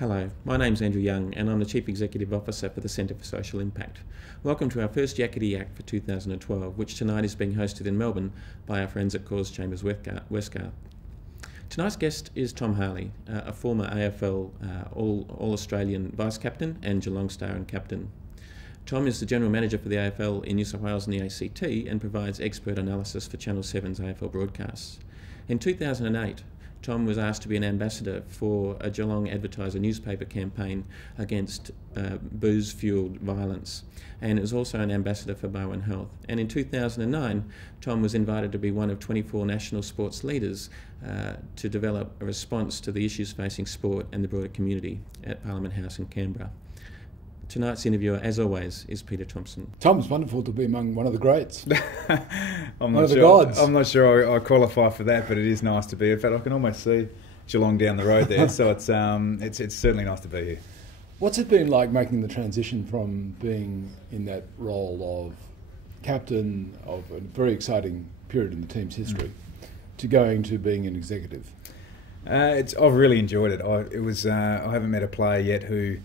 Hello, my name's Andrew Young and I'm the Chief Executive Officer for the Centre for Social Impact. Welcome to our first Yakety Yak for 2012, which tonight is being hosted in Melbourne by our friends at Cause Chambers Westgarth. Tonight's guest is Tom Harley, a former AFL All-Australian Vice-Captain and Geelong Star and Captain. Tom is the General Manager for the AFL in New South Wales and the ACT and provides expert analysis for Channel 7's AFL broadcasts. In 2008, Tom was asked to be an ambassador for a Geelong Advertiser newspaper campaign against booze-fuelled violence, and is also an ambassador for Bowen Health. And in 2009, Tom was invited to be one of 24 national sports leaders to develop a response to the issues facing sport and the broader community at Parliament House in Canberra. Tonight's interviewer, as always, is Peter Thompson. Tom, it's wonderful to be among one of the greats. I'm one of the gods. I'm not sure I qualify for that, but it is nice to be. In fact, I can almost see Geelong down the road there, so it's certainly nice to be here. What's it been like making the transition from being in that role of captain of a very exciting period in the team's history to going to being an executive? I've really enjoyed it. I haven't met a player yet who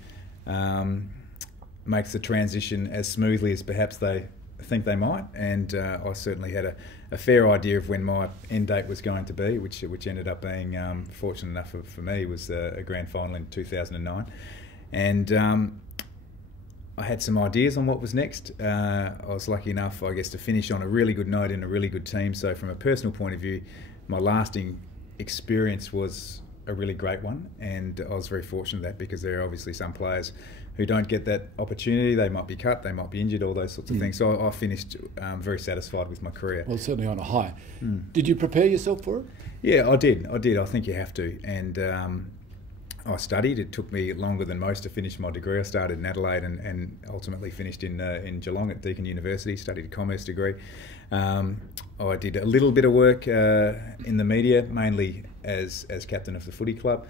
makes the transition as smoothly as perhaps they think they might, and I certainly had a fair idea of when my end date was going to be, which ended up being, fortunate enough for me, was a grand final in 2009. And I had some ideas on what was next. I was lucky enough, I guess, to finish on a really good note in a really good team. So from a personal point of view, my lasting experience was a really great one, and I was very fortunate that, because there are obviously some players who don't get that opportunity. They might be cut, they might be injured, all those sorts of things. So I finished very satisfied with my career. Well, certainly on a high. Did you prepare yourself for it? Yeah, I did. I think you have to. And I studied. It took me longer than most to finish my degree. I started in Adelaide and ultimately finished in Geelong at Deakin University, studied a commerce degree. I did a little bit of work in the media, mainly as captain of the footy club.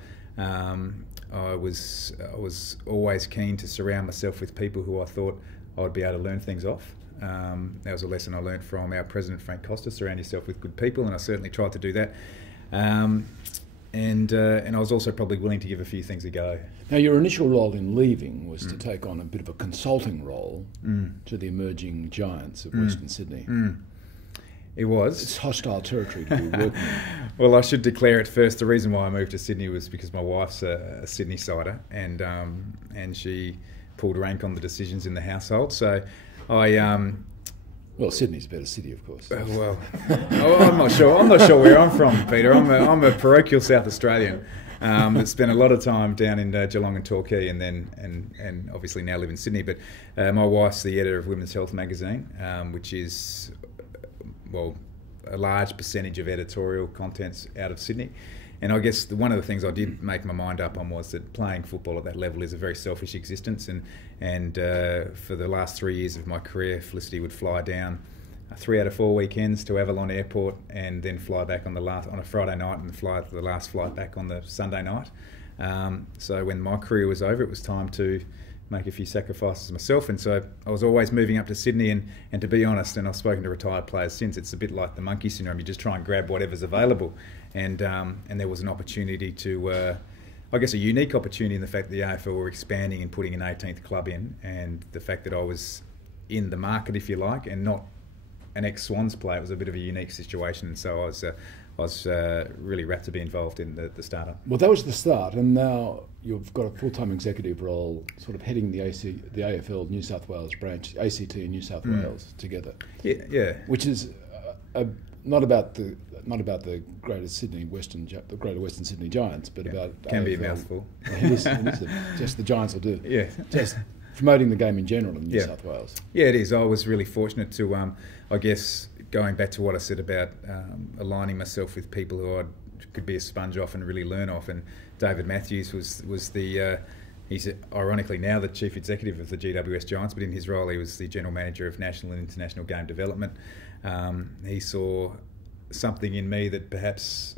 I was always keen to surround myself with people who I thought I would be able to learn things off. That was a lesson I learned from our president, Frank Costa: surround yourself with good people, and I certainly tried to do that. And I was also probably willing to give a few things a go. Now, your initial role in leaving was to take on a bit of a consulting role to the emerging giants of Western Sydney. It was. It's hostile territory to be working in. Well, I should declare it first. The reason why I moved to Sydney was because my wife's a Sydney sider, and she pulled rank on the decisions in the household. So Well, Sydney's a better city, of course. Well, I'm not sure. I'm not sure where I'm from, Peter. I'm a parochial South Australian that spent a lot of time down in Geelong and Torquay, and obviously now live in Sydney. But my wife's the editor of Women's Health magazine, which is, well, a large percentage of editorial contents out of Sydney. And I guess one of the things I did make my mind up on was that playing football at that level is a very selfish existence. And for the last 3 years of my career, Felicity would fly down 3 out of 4 weekends to Avalon Airport, and then fly back on a Friday night, and fly the last flight back on the Sunday night. So when my career was over, it was time to make a few sacrifices myself, and so I was always moving up to Sydney, and to be honest, and I've spoken to retired players since, it's a bit like the monkey syndrome. You just try and grab whatever's available, and there was an opportunity to, I guess a unique opportunity in the fact that the AFL were expanding and putting an 18th club in, and the fact that I was in the market, if you like, and not an ex-Swans player. It was a bit of a unique situation, and so I was really rapt to be involved in the startup. Well, that was the start, and now you've got a full-time executive role, sort of heading the AFL New South Wales branch, ACT and New South Wales together. Yeah. Which is not about the Greater Western Sydney Giants, but about can AFL. be a mouthful. It is just the Giants will do. Yeah. Just promoting the game in general in New South Wales. Yeah, it is. I was really fortunate to, I guess, going back to what I said about aligning myself with people who I could be a sponge off and really learn off. And David Matthews was the, he's ironically now the Chief Executive of the GWS Giants, but in his role he was the General Manager of National and International Game Development. He saw something in me that perhaps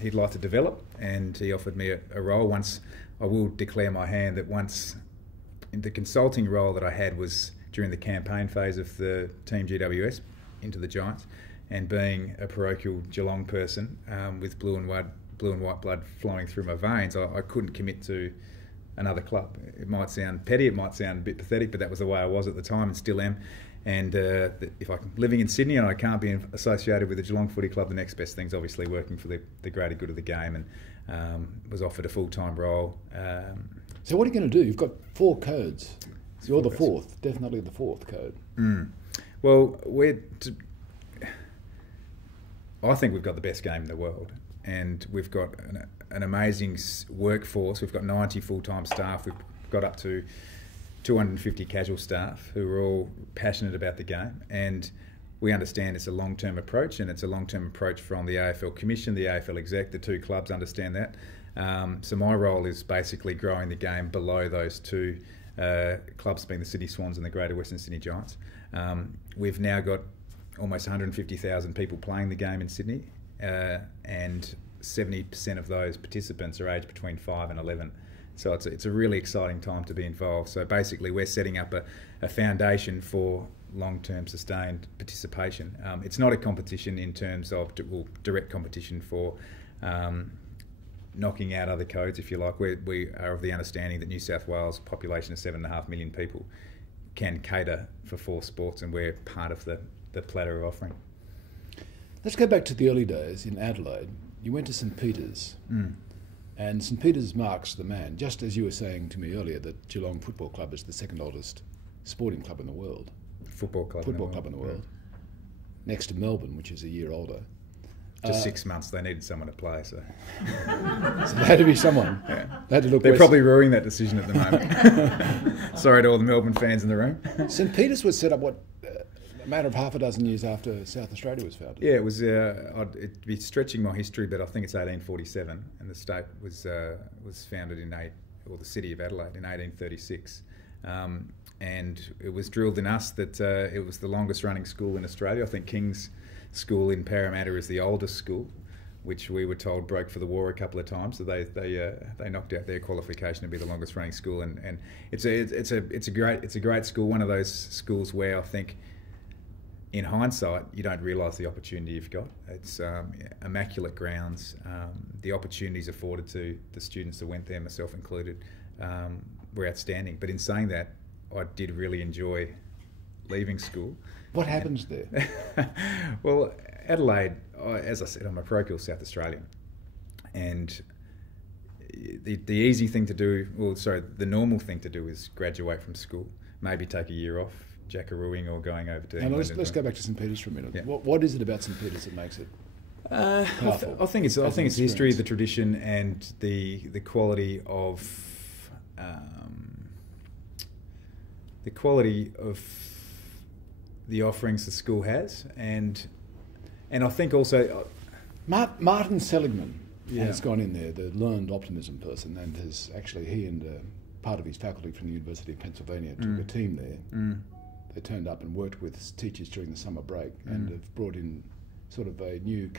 he'd like to develop, and he offered me a role. Once, I will declare my hand that once, in the consulting role that I had was during the campaign phase of the Team GWS into the Giants, and being a parochial Geelong person with blue and blue and white blood flowing through my veins, I couldn't commit to another club. It might sound petty, it might sound a bit pathetic, but that was the way I was at the time and still am. And if I'm living in Sydney and I can't be associated with the Geelong Footy Club, the next best thing's obviously working for the greater good of the game, and was offered a full-time role. So what are you going to do? You've got 4 codes. You're the 4th, definitely the 4th code. Well, I think we've got the best game in the world, and we've got an amazing workforce. We've got 90 full-time staff. We've got up to 250 casual staff who are all passionate about the game, and we understand it's a long-term approach, and it's a long-term approach from the AFL Commission, the AFL Exec. The 2 clubs understand that. So my role is basically growing the game below those 2 clubs, being the Sydney Swans and the Greater Western Sydney Giants. We've now got almost 150,000 people playing the game in Sydney, and 70% of those participants are aged between 5 and 11. So it's a really exciting time to be involved. So basically we're setting up a foundation for long-term sustained participation. It's not a competition in terms of direct competition for knocking out other codes, if you like. We are of the understanding that New South Wales, population of 7.5 million people, can cater for 4 sports, and we're part of the platter offering. Let's go back to the early days in Adelaide. You went to St Peter's, and St Peter's marks the man, just as you were saying to me earlier that Geelong Football Club is the 2nd oldest sporting club in the world. Football club in the world. Next to Melbourne, which is a year older. Just 6 months, they needed someone to play, so so there had to be someone. Yeah. They had to look. They're probably ruining that decision at the moment. Sorry to all the Melbourne fans in the room. St Peter's was set up, a matter of half a dozen years after South Australia was founded. Yeah, it was. It'd be stretching my history, but I think it's 1847, and the state was founded or the city of Adelaide in 1836. And it was drilled in us that it was the longest running school in Australia. I think King's School in Parramatta is the oldest school, which we were told broke for the war a couple of times. So they knocked out their qualification to be the longest running school, and it's a great school. One of those schools where I think, in hindsight, you don't realise the opportunity you've got. It's immaculate grounds. The opportunities afforded to the students that went there, myself included, were outstanding. But in saying that, I did really enjoy leaving school. What happens there? Well, Adelaide, as I said, I'm a parochial South Australian, and the easy thing to do, the normal thing to do is graduate from school, maybe take a year off, jackarooing or going over to England. Let's go back to St Peter's for a minute. Yeah. What is it about St Peter's that makes it powerful? I think it's the history, the tradition, and the quality of the offerings the school has, and I think also Martin Seligman has gone in there, the learned optimism person, and he and part of his faculty from the University of Pennsylvania took a team there. They turned up and worked with teachers during the summer break and have brought in sort of a new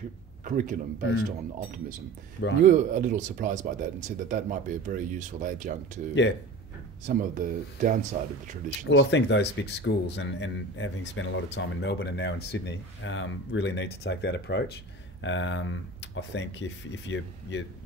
curriculum based on optimism. Right. And you were a little surprised by that and said that might be a very useful adjunct to some of the downside of the traditions. Well, I think those big schools, and having spent a lot of time in Melbourne and now in Sydney, really need to take that approach. I think if you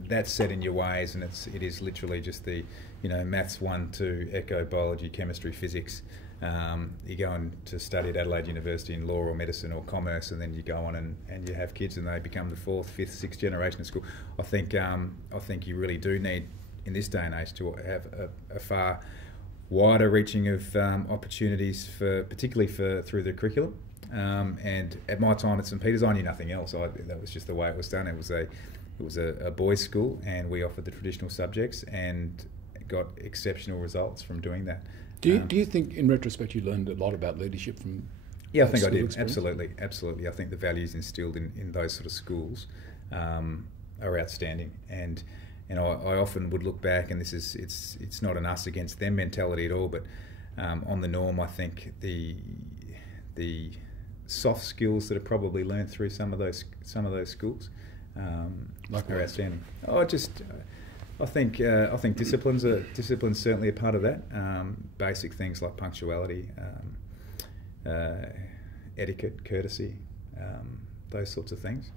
that's set in your ways, and it is literally just the maths 1, 2, echo, biology, chemistry, physics. You go on to study at Adelaide University in law or medicine or commerce, and then you go on and you have kids and they become the 4th, 5th, 6th generation of school. I think you really do need, in this day and age, to have a far wider reaching of opportunities particularly through the curriculum. And at my time at St Peter's, I knew nothing else. That was just the way it was done. It was a boys' school, and we offered the traditional subjects and got exceptional results from doing that. Do you think, in retrospect, you learned a lot about leadership from? Yeah, I think I did. Experience? Absolutely. I think the values instilled in those sort of schools are outstanding, and I often would look back, and it's not an us against them mentality at all, but on the norm, I think the soft skills that are probably learned through some of those schools are outstanding. I think discipline's certainly a part of that. Basic things like punctuality, etiquette, courtesy, those sorts of things.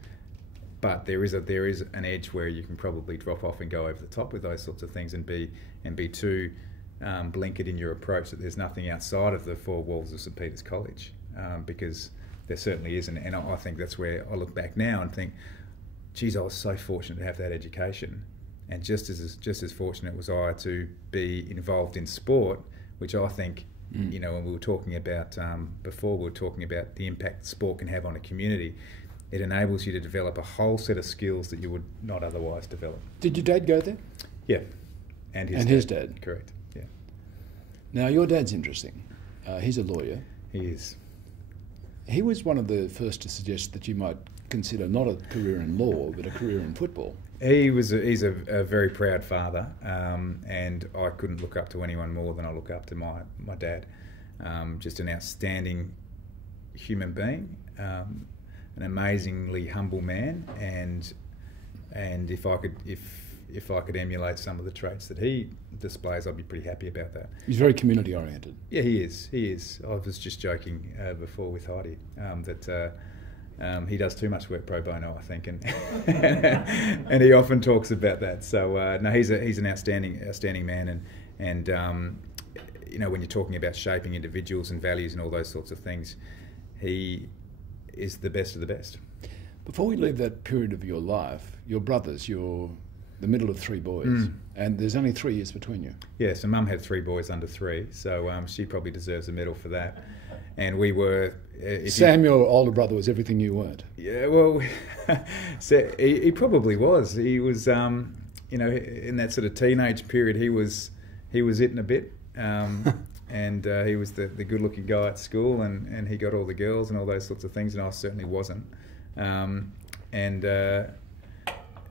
but there is an edge where you can probably drop off and go over the top with those sorts of things and be too blinkered in your approach that there's nothing outside of the four walls of St Peter's College, because there certainly isn't. And I think that's where I look back now and think, geez, I was so fortunate to have that education, and just as fortunate was I to be involved in sport, which I think, you know, when we were talking about before, we were talking about the impact sport can have on a community. It enables you to develop a whole set of skills that you would not otherwise develop. Did your dad go there? Yeah, and his dad. Correct. Yeah. Now your dad's interesting. He's a lawyer. He is. He was one of the first to suggest that you might consider not a career in law, but a career in football. He's a very proud father, and I couldn't look up to anyone more than I look up to my dad. Just an outstanding human being, an amazingly humble man, and if I could emulate some of the traits that he displays, I'd be pretty happy about that. He's very community oriented. Yeah, he is. I was just joking before with Heidi that he does too much work pro bono, I think, and and he often talks about that. So no, he's an outstanding man, and you know, when you're talking about shaping individuals and values and all those sorts of things, he is the best of the best. Before we leave that period of your life, your brothers, you're the middle of three boys, and there's only 3 years between you. Yeah, so Mum had 3 boys under 3, so she probably deserves a medal for that. And we were... Sam, your older brother, was everything you weren't. Yeah, well, so he probably was. He was, you know, in that sort of teenage period, he was it in a bit. And he was the good-looking guy at school, and he got all the girls and all those sorts of things, and I certainly wasn't.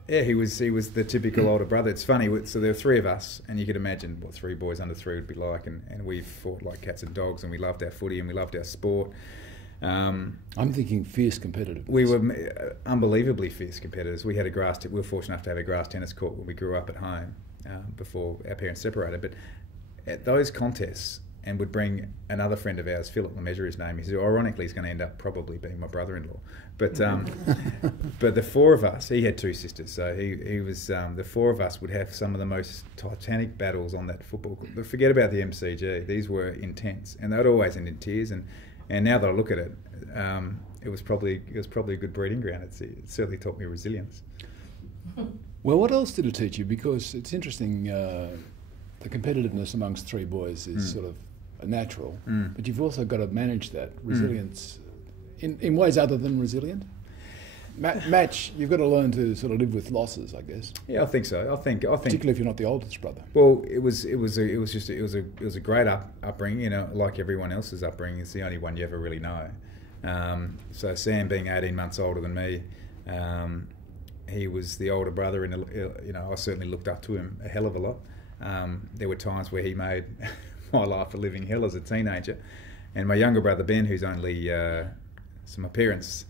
Yeah, he was the typical older brother. It's funny, so there were 3 of us, and you could imagine what 3 boys under 3 would be like, and we fought like cats and dogs, and we loved our footy, and we loved our sport. I'm thinking fierce competitiveness. We were unbelievably fierce competitors. We were fortunate enough to have a grass tennis court when we grew up at home before our parents separated. But at those contests, and would bring another friend of ours, Philip Lemessurier, his name. Ironically, he's going to end up probably being my brother-in-law. But but the 4 of us, he had 2 sisters, so he was the 4 of us would have some of the most titanic battles on that football court. But forget about the MCG; these were intense, and they'd always end in tears. And now that I look at it, it was probably a good breeding ground. It certainly taught me resilience. Well, what else did it teach you? Because it's interesting. The competitiveness amongst 3 boys is sort of natural, but you've also got to manage that resilience in ways other than resilient. Match, you've got to learn to sort of live with losses, I guess. Yeah, I think so. I think particularly if you're not the oldest brother. Well, it was a great upbringing. You know, like everyone else's upbringing, it's the only one you ever really know. So Sam, being 18 months older than me, he was the older brother, and you know, I certainly looked up to him a hell of a lot. There were times where he made my life a living hell as a teenager, and my younger brother Ben, who's only so my parents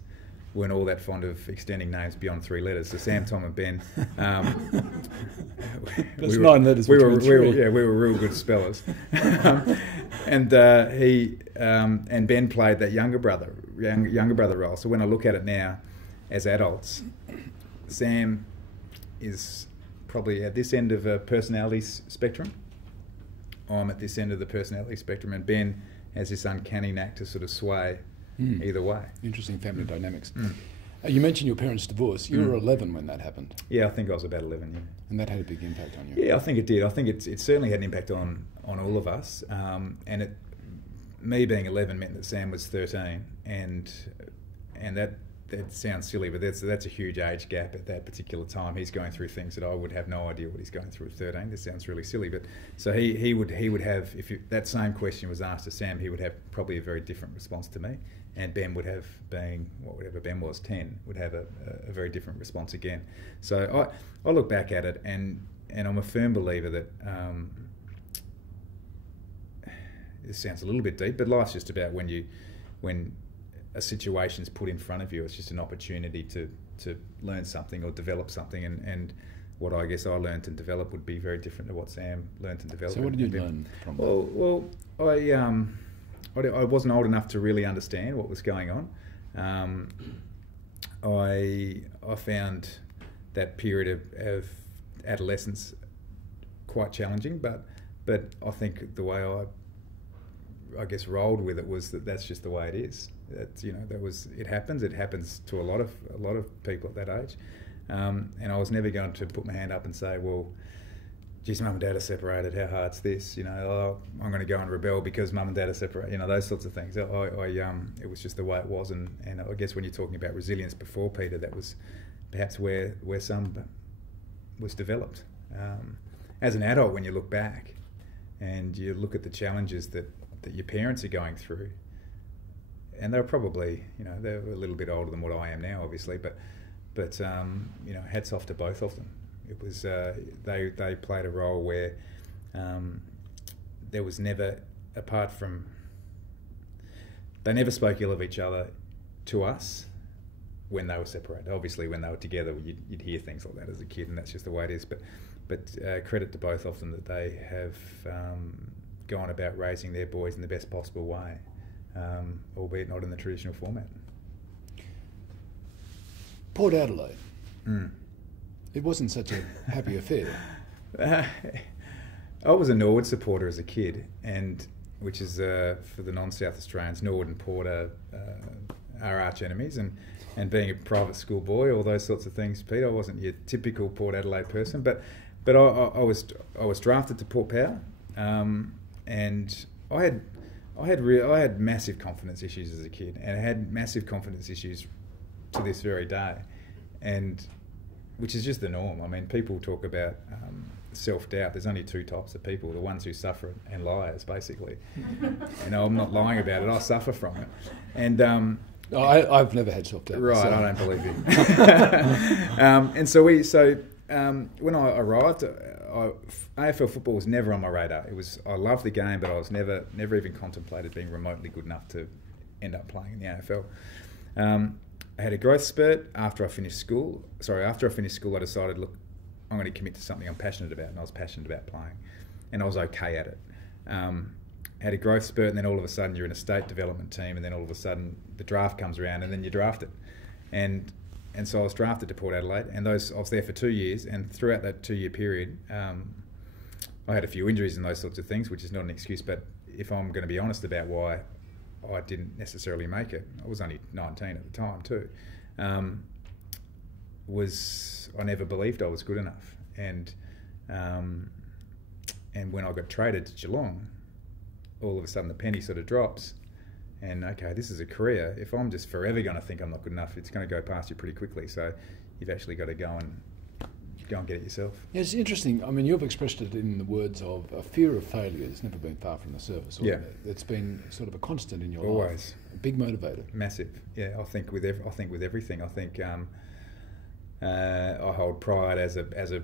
weren't all that fond of extending names beyond 3 letters. So Sam, Tom, and Ben. That's 9 letters. We were real good spellers. And Ben played that younger brother role. So when I look at it now, as adults, Sam is probably at this end of a personality spectrum. I'm at this end of the personality spectrum, and Ben has this uncanny knack to sort of sway either way. Interesting family dynamics. You mentioned your parents' divorce. You were 11 when that happened. Yeah, I think I was about 11, yeah. And that had a big impact on you. Yeah, I think it did. I think it certainly had an impact on all of us. And me being 11 meant that Sam was 13, and that sounds silly, but that's a huge age gap at that particular time. He's going through things that I would have no idea what he's going through at 13. This sounds really silly, but so he would have, if that same question was asked to Sam, he would have probably a very different response to me, and Ben would have, being whatever Ben was, 10, would have a very different response again. So I look back at it, and I'm a firm believer that this sounds a little bit deep, but life's just about when a situation's put in front of you, it's just an opportunity to learn something or develop something, and what I guess I learned and developed would be very different to what Sam learned and developed. So what did you learn from that? Well, I wasn't old enough to really understand what was going on. I found that period of adolescence quite challenging, but I think the way I guess rolled with it was that's just the way it is. That's, it happens to a lot of people at that age, and I was never going to put my hand up and say, well, geez, mum and dad are separated, how hard's this? I'm going to go and rebel because mum and dad are separated, those sorts of things. It was just the way it was, and I guess when you're talking about resilience before, Peter, that was perhaps where some was developed. As an adult, when you look back and you look at the challenges that your parents are going through, and they're probably, they're a little bit older than what I am now, obviously, but hats off to both of them. It was they played a role where there was never, apart from, they never spoke ill of each other to us when they were separated. Obviously, when they were together, you'd hear things like that as a kid, and that's just the way it is. But credit to both of them that they have gone about raising their boys in the best possible way, albeit not in the traditional format. Port Adelaide. It wasn't such a happy affair. I was a Norwood supporter as a kid, and which is for the non-South Australians, Norwood and Port are arch enemies, and being a private school boy, all those sorts of things. Pete, I wasn't your typical Port Adelaide person, but I was drafted to Port Power, and I had massive confidence issues as a kid, and I had massive confidence issues to this very day, and which is just the norm. I mean, people talk about self-doubt. There's only two types of people: the ones who suffer it and liars, basically. I'm not lying about it. I suffer from it, and I've never had self-doubt. Right, so. I don't believe you. And so when I arrived, AFL football was never on my radar. I loved the game, but I was never even contemplated being remotely good enough to end up playing in the AFL. I had a growth spurt after I finished school. After I finished school, I decided, look, I'm going to commit to something I'm passionate about, and I was passionate about playing, and I was okay at it. Had a growth spurt, and then all of a sudden you're in a state development team, and then all of a sudden the draft comes around, and then you're drafted. And so I was drafted to Port Adelaide, and I was there for 2 years, and throughout that 2-year period, I had a few injuries and those sorts of things, which is not an excuse, but if I'm going to be honest about why I didn't necessarily make it, I was only 19 at the time too, I never believed I was good enough. And when I got traded to Geelong, all of a sudden the penny sort of drops, and okay, this is a career. If I'm just forever going to think I'm not good enough, it's going to go past you pretty quickly. So you've actually got to go and get it yourself. Yeah, it's interesting. I mean, you've expressed it in the words of a fear of failure has never been far from the surface. Yeah, it's been sort of a constant in your always life. A big motivator. Massive. Yeah, I think with everything. I think I hold pride as a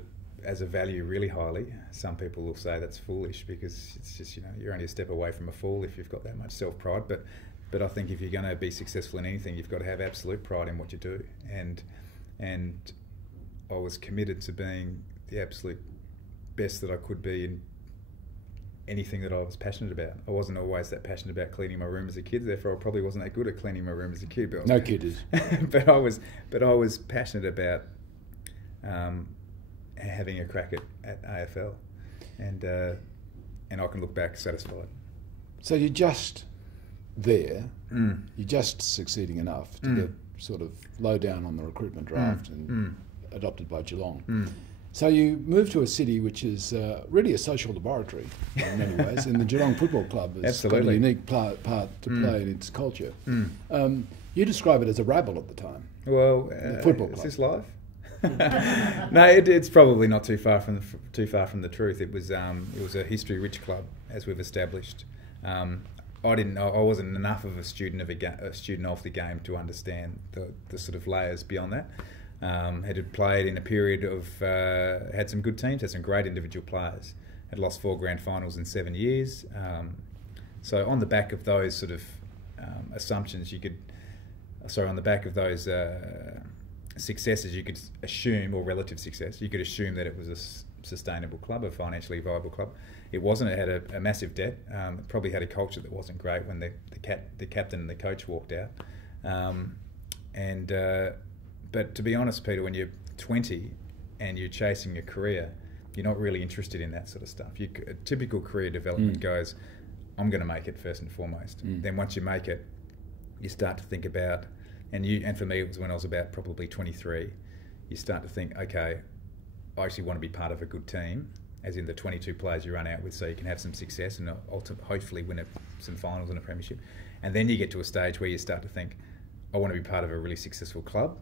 value really highly. Some people will say that's foolish because it's just, you're only a step away from a fall if you've got that much self-pride. But I think if you're going to be successful in anything, you've got to have absolute pride in what you do. And I was committed to being the absolute best that I could be in anything that I was passionate about. I wasn't always that passionate about cleaning my room as a kid, therefore I probably wasn't that good at cleaning my room as a kid. But no kid is. but I was passionate about having a crack at AFL, and I can look back satisfied. So you're just there, you're just succeeding enough to get sort of low down on the recruitment draft and adopted by Geelong. So you move to a city which is really a social laboratory in many ways, and the Geelong Football Club has got a unique part to play in its culture. You describe it as a rabble at the time. Well, the football club. Is this live? No, it's probably not too far from the truth. It was a history-rich club, as we've established. I wasn't enough of a student of the game to understand the sort of layers beyond that. Had played in a period of had some good teams, had some great individual players. Had lost 4 grand finals in 7 years. So on the back of those sort of assumptions, on the back of those successes, you could assume, or relative success, you could assume that it was a sustainable club, a financially viable club. It wasn't. It had a massive debt. It probably had a culture that wasn't great when the captain and the coach walked out. But to be honest, Peter, when you're 20 and you're chasing a career, you're not really interested in that sort of stuff. A typical career development goes, I'm going to make it first and foremost. Then once you make it, you start to think about, and for me it was when I was about probably 23, you start to think, okay, I actually want to be part of a good team, as in the 22 players you run out with, so you can have some success and hopefully win some finals and a premiership. And then you get to a stage where you start to think, I want to be part of a really successful club.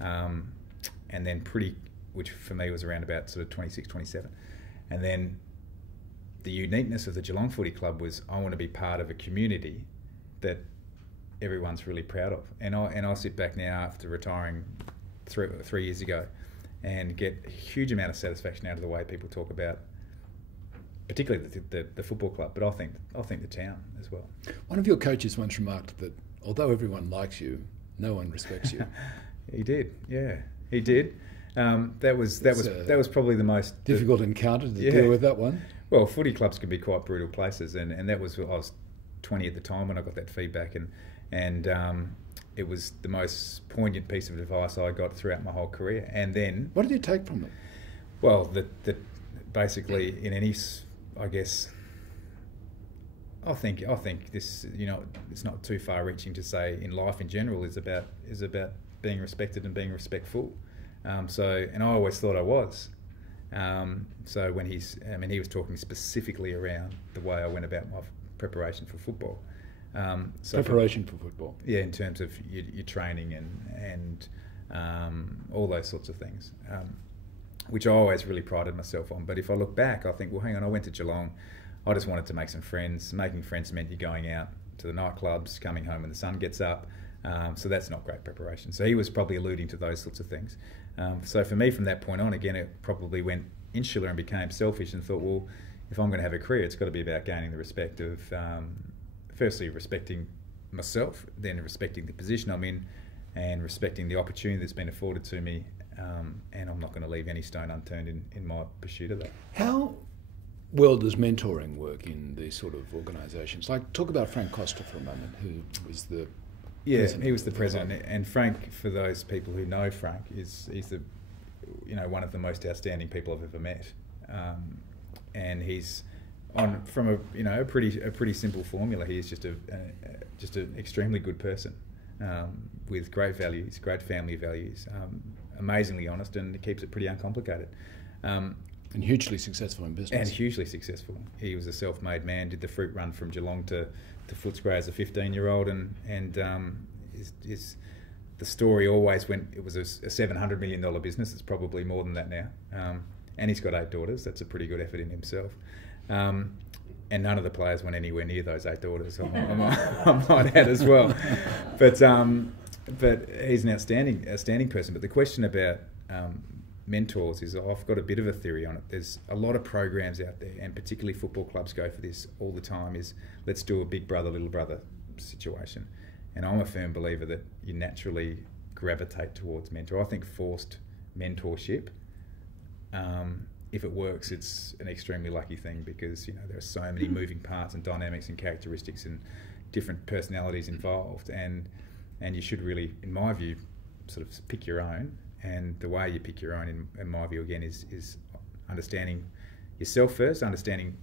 And then which for me was around about sort of 26, 27. And then the uniqueness of the Geelong Footy Club was, I want to be part of a community that everyone's really proud of. And I sit back now after retiring 3 years ago and get a huge amount of satisfaction out of the way people talk about, particularly the football club, but I think the town as well. One of your coaches once remarked that although everyone likes you, no one respects you. He did, yeah, he did. That was probably the most difficult encounter to deal with that one. Well, footy clubs can be quite brutal places, and that was, I was 20 at the time when I got that feedback, and it was the most poignant piece of advice I got throughout my whole career. And then, what did you take from it? Well, that basically in any, I guess, I think this, it's not too far-reaching to say in life in general is about being respected and being respectful. And I always thought I was. So when he was talking specifically around the way I went about my preparation for football. Preparation for football. Yeah, in terms of your training and all those sorts of things, which I always really prided myself on. But if I look back, I think, well, hang on, I went to Geelong. I just wanted to make some friends. Making friends meant you're going out to the nightclubs, coming home when the sun gets up. So that's not great preparation. So he was probably alluding to those sorts of things. So for me, from that point on, again, it probably went insular and became selfish and thought, well, if I'm going to have a career, it's got to be about gaining the respect of, firstly, respecting myself, then respecting the position I'm in, and respecting the opportunity that's been afforded to me. And I'm not going to leave any stone unturned in my pursuit of that. How well does mentoring work in these sort of organisations? Like, talk about Frank Costa for a moment, who was the president. He was the president. And Frank, for those people who know Frank, he's the one of the most outstanding people I've ever met. And he's from a pretty simple formula. He is just an extremely good person with great values, great family values, amazingly honest, and he keeps it pretty uncomplicated. And hugely successful in business. And hugely successful. He was a self-made man, did the fruit run from Geelong to Footscray as a 15-year-old, and the story always went, it was a $700 million business. It's probably more than that now. And he's got 8 daughters. That's a pretty good effort in himself. And none of the players went anywhere near those 8 daughters, I might add as well. But he's an outstanding person. But the question about mentors is, I've got a bit of a theory on it. There's a lot of programs out there, and particularly football clubs go for this all the time, is let's do a big brother, little brother situation. And I'm a firm believer that you naturally gravitate towards mentor. I think forced mentorship, if it works, it's an extremely lucky thing, because there are so many moving parts and dynamics and characteristics and different personalities involved, and you should really, in my view, sort of pick your own. And the way you pick your own, in my view, again, is understanding yourself first, understanding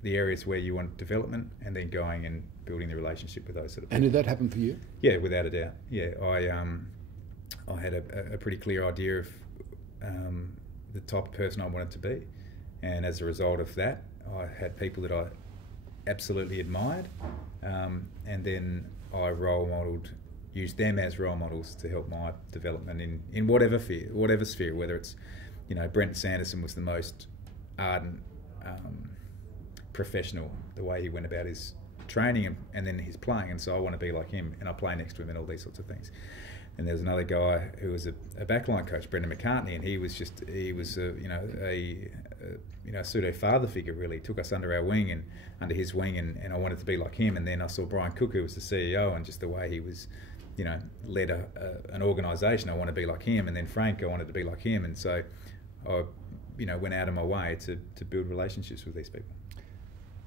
the areas where you want development, and then going and building the relationship with those sort of people. And did that happen for you? Yeah, without a doubt. Yeah, I had a pretty clear idea of the type of person I wanted to be, and as a result of that, I had people that I absolutely admired, and then I used them as role models to help my development in whatever sphere, whether it's, Brent Sanderson was the most ardent professional, the way he went about his training and then his playing, and so I want to be like him, and I play next to him and all these sorts of things. And there's another guy who was a backline coach, Brendan McCartney, and he was a pseudo father figure, really. Took us under his wing, and I wanted to be like him. And then I saw Brian Cook, who was the CEO, and just the way he was, led an organisation. I want to be like him. And then Frank, I wanted to be like him. And so I, went out of my way to build relationships with these people.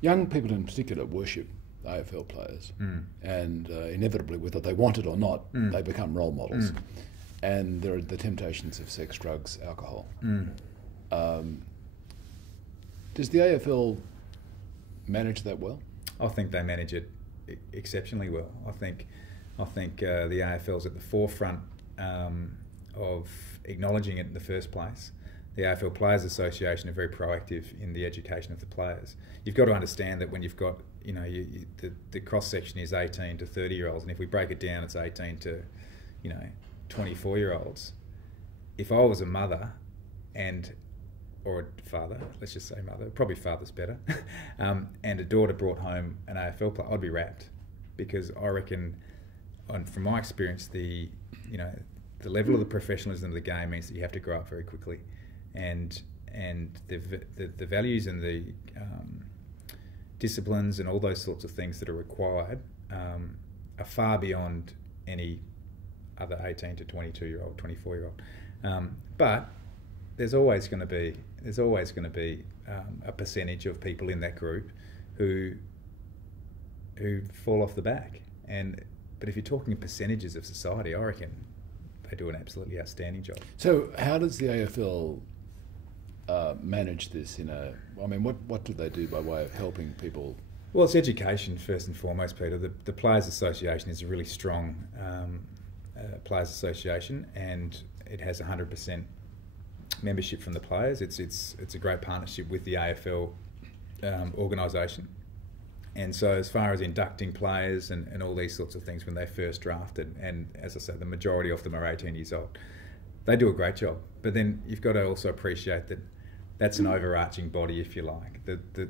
Young people in particular worship AFL players, and inevitably, whether they want it or not, they become role models. and there are the temptations of sex, drugs, alcohol. Does the AFL manage that well? I think they manage it exceptionally well. I think the AFL's at the forefront of acknowledging it in the first place. The AFL Players Association are very proactive in the education of the players. You've got to understand that when you've got, the cross section is 18 to 30-year-olds, and if we break it down, it's 18 to, 24-year-olds. If I was a mother or a father, let's just say mother, probably father's better, and a daughter brought home an AFL player, I'd be wrapped, because I reckon, from my experience, the level of the professionalism of the game means that you have to grow up very quickly, and the values and the disciplines and all those sorts of things that are required are far beyond any other 18 to 22-year-old, 24-year-old. But there's always going to be a percentage of people in that group who fall off the back. But if you're talking percentages of society, I reckon they do an absolutely outstanding job. So how does the AFL manage this what do they do by way of helping people? Well, it's education first and foremost, Peter. The Players Association is a really strong Players Association, and it has 100% membership from the players. It's a great partnership with the AFL organisation. And so as far as inducting players and all these sorts of things when they first drafted, and as I say, the majority of them are 18 years old, they do a great job. But then you've got to also appreciate that that's an overarching body, if you like. The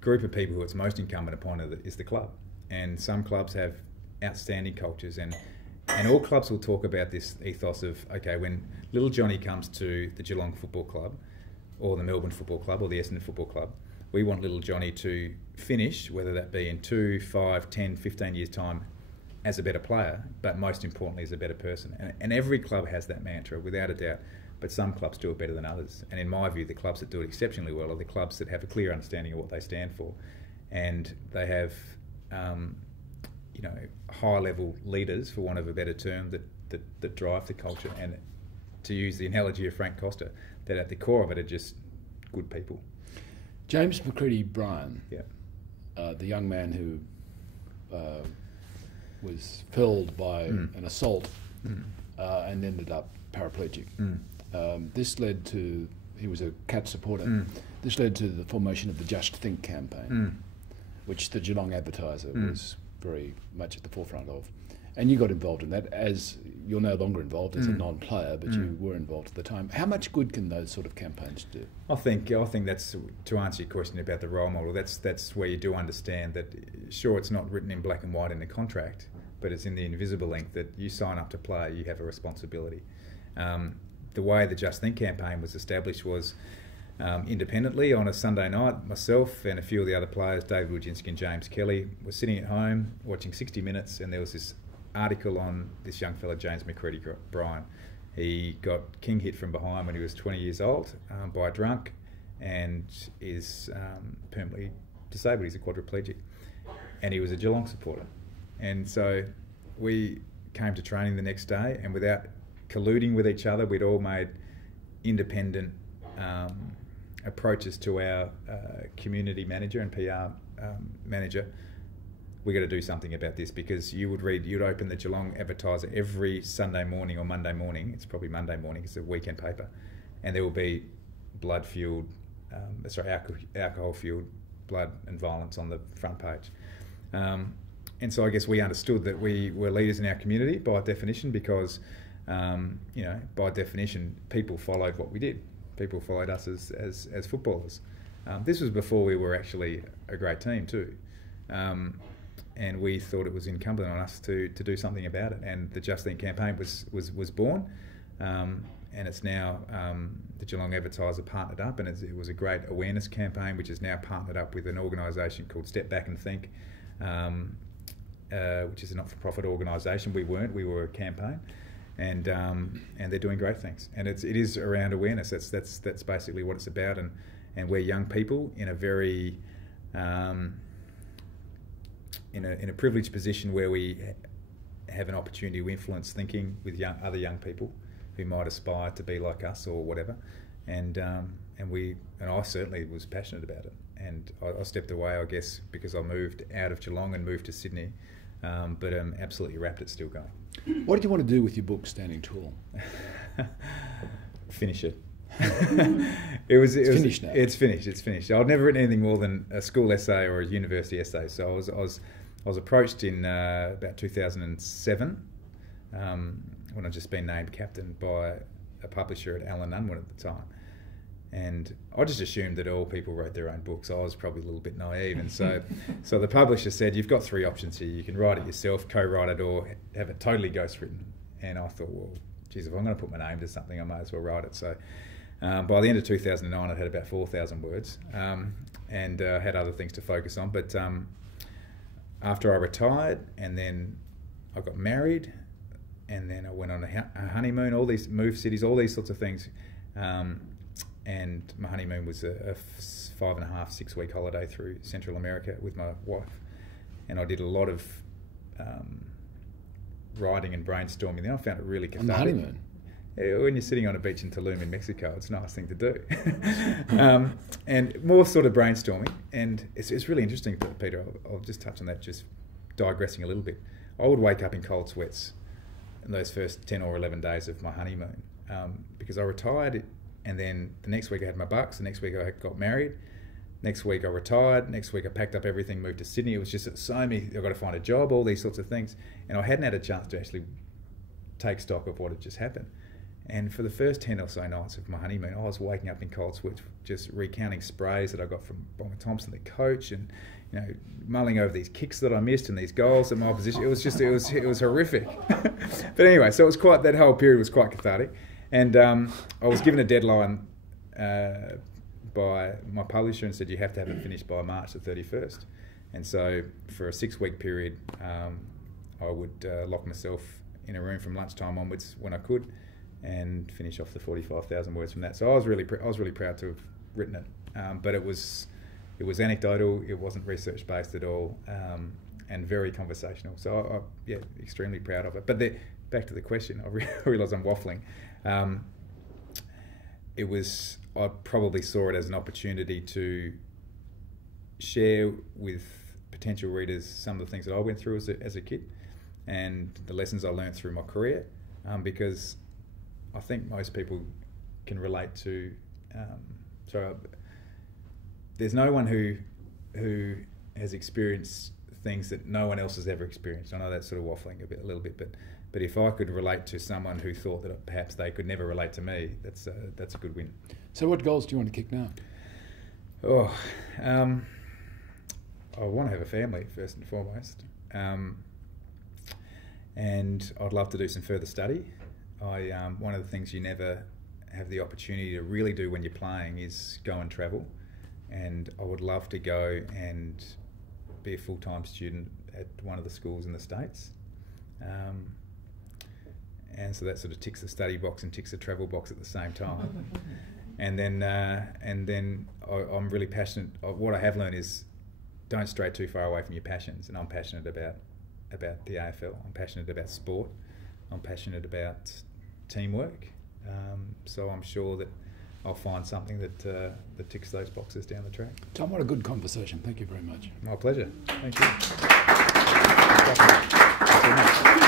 group of people who it's most incumbent upon is the club. And some clubs have outstanding cultures, and all clubs will talk about this ethos of, okay, when little Johnny comes to the Geelong Football Club or the Melbourne Football Club or the Essendon Football Club, we want little Johnny to finish, whether that be in 2, 5, 10, 15 years' time, as a better player, but most importantly as a better person. And every club has that mantra, without a doubt, but some clubs do it better than others. And in my view, the clubs that do it exceptionally well are the clubs that have a clear understanding of what they stand for. And they have high-level leaders, for want of a better term, that drive the culture. And to use the analogy of Frank Costa, that at the core of it are just good people. James McCready-Bryan, yeah, the young man who was felled by an assault and ended up paraplegic. This led to, he was a CAT supporter, this led to the formation of the Just Think campaign, which the Geelong Advertiser was very much at the forefront of. And you got involved in that, as you're no longer involved as a non-player, but you were involved at the time. How much good can those sort of campaigns do? I think that's, to answer your question about the role model, that's where you do understand that, sure, it's not written in black and white in the contract, but it's in the invisible ink that you sign up to play, you have a responsibility. The way the Just Think campaign was established was independently on a Sunday night. Myself and a few of the other players, David Wojcinski and James Kelly, were sitting at home watching 60 Minutes, and there was this article on this young fella, James McCready-Bryan. He got king hit from behind when he was 20 years old by a drunk, and is permanently disabled. He's a quadriplegic, and he was a Geelong supporter. And so we came to training the next day, and without colluding with each other, we'd all made independent approaches to our community manager and PR manager. We got to do something about this, because you'd open the Geelong Advertiser every Sunday morning or Monday morning. It's probably Monday morning, it's a weekend paper, and there will be alcohol-fueled blood and violence on the front page. And so I guess we understood that we were leaders in our community by definition, because by definition, people followed what we did. People followed us as footballers. This was before we were actually a great team too. And we thought it was incumbent on us to do something about it. And the Just Think campaign was born, and it's now the Geelong Advertiser partnered up, and it was a great awareness campaign, which is now partnered up with an organisation called Step Back and Think, which is a not-for-profit organisation. We were a campaign, and they're doing great things. And it is around awareness. That's basically what it's about. And we're young people in a very in a privileged position where we have an opportunity to influence thinking with other young people who might aspire to be like us or whatever. And I certainly was passionate about it. And I stepped away, I guess, because I moved out of Geelong and moved to Sydney, but absolutely wrapped it still going. What did you want to do with your book, Standing Tall? Finish it. It's finished now. It's finished. I'd never written anything more than a school essay or a university essay. So I was approached in about 2007 when I'd just been named captain by a publisher at Alan Unwin at the time. And I just assumed that all people wrote their own books. I was probably a little bit naive. And so the publisher said, you've got 3 options here. You can write it yourself, co-write it, or have it totally ghostwritten. And I thought, well, geez, if I'm going to put my name to something, I may as well write it. So by the end of 2009, I'd had about 4,000 words and had other things to focus on. But after I retired, and then I got married, and then I went on a honeymoon, all these moved cities, all these sorts of things. And my honeymoon was a 5.5, 6 week holiday through Central America with my wife. And I did a lot of writing and brainstorming. Then I found it really cathartic. On the honeymoon? Yeah, when you're sitting on a beach in Tulum in Mexico, it's a nice thing to do. And more sort of brainstorming. And it's really interesting, Peter, I'll just touch on that, just digressing a little bit. I would wake up in cold sweats in those first 10 or 11 days of my honeymoon because I retired. And then the next week I had my bucks. The next week I got married. Next week I retired. Next week I packed up everything, moved to Sydney. It was just so many. I've got to find a job, all these sorts of things. And I hadn't had a chance to actually take stock of what had just happened. And for the first 10 or so nights of my honeymoon, I was waking up in cold sweats, just recounting sprays that I got from Bomber Thompson, the coach, and mulling over these kicks that I missed and these goals that my opposition. It was horrific. But anyway, so it was that whole period was quite cathartic. And I was given a deadline by my publisher and said you have to have it finished by March the 31st. And so for a 6-week period, I would lock myself in a room from lunchtime onwards when I could, and finish off the 45,000 words from that. So I was really proud to have written it. But it was anecdotal. It wasn't research based at all, and very conversational. So I extremely proud of it. But back to the question, I realise I'm waffling. I probably saw it as an opportunity to share with potential readers some of the things that I went through as a kid and the lessons I learned through my career, because I think most people can relate to. There's no one who has experienced things that no one else has ever experienced. I know that's sort of waffling a little bit, but if I could relate to someone who thought that perhaps they could never relate to me, that's a good win. So what goals do you want to kick now? I want to have a family first and foremost, and I'd love to do some further study. One of the things you never have the opportunity to really do when you're playing is go and travel, and I would love to go and be a full-time student at one of the schools in the States. And so that sort of ticks the study box and ticks the travel box at the same time. And then I'm really passionate. What I have learned is don't stray too far away from your passions. And I'm passionate about the AFL. I'm passionate about sport. I'm passionate about teamwork. So I'm sure that I'll find something that ticks those boxes down the track. Tom, what a good conversation. Thank you very much. My pleasure. Thank you.